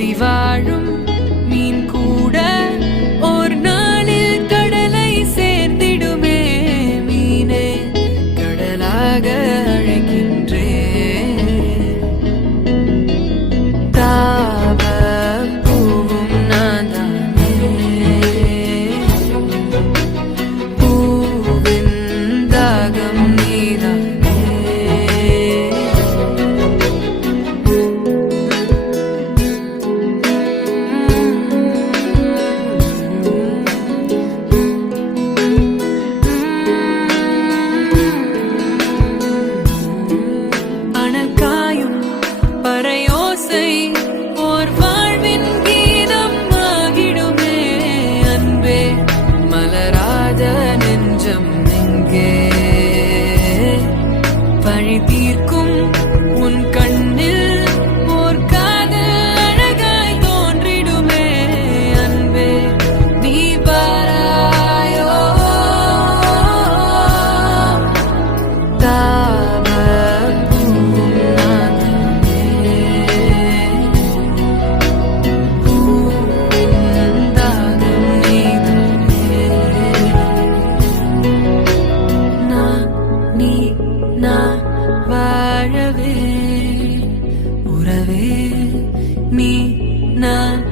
நதி வாழும் மீன் கூட ஒரு நாளில் கடலை சேர்ந்திடுமே. மீனே கடலாக அழைக்கின்றே. தாவ பூவும் நான் தானே, பூவின் தாகம் நீதானே. அனக்காயும் பறையோசை ஓர் வாழ்வின் கீதம் ஆகிடுமே. அன்பே மலராத நெஞ்சம் எங்கே? பழி தீர்க்கும் உன் கண்ணில் ஓர் காதல் அழகாய் தோன்றிடுமே. அன்பே நீ பாராயோ. தாவ பூவும் நான் தானே, பூவின் தாகம் நீதானே. நான் நீ நான் வாழவே உறவே நீ நான்